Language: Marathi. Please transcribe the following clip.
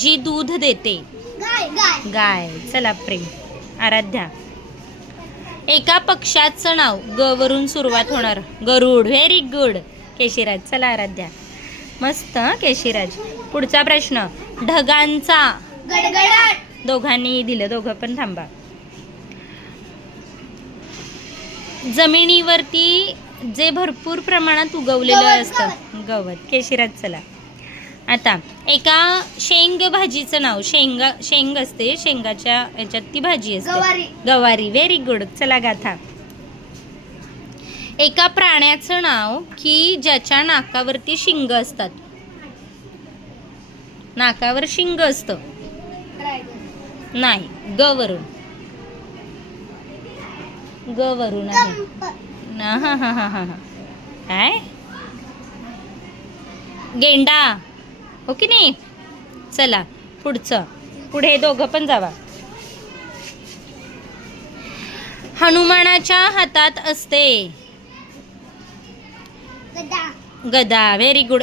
जी दूध देते? गाय. चला प्रेम. आराध्या. एका पक्षाचं नाव ग वरून सुरुवात होणार. गरुड. Very good Keshiraj. चला आराध्या. मस्त केशीराज. पुढचा प्रश्न. ढगांचा. दोघांनी दिलं, दोघं पण थांबा. जमिनीवरती जे भरपूर प्रमाणात उगवलेलं असतं. गवत. केशीराज. चला आता एका शेंग भाजीचं नाव. शेंग असते, शेंगाच्या ह्याच्यात ती भाजी असते. गवारी. Very good. चला गाथा. एका प्राण्याचं नाव की ज्याच्या नाकावरती शिंग असतात. नाकावर शिंग असतं. नाही, ग वरून. ग वरून आहे. हा हा हा हा. काय? गेंडा. हो की नाही? चला पुढचं. पुढे दोघं पण जावा. हनुमानाच्या हातात असते. गदा. Very good.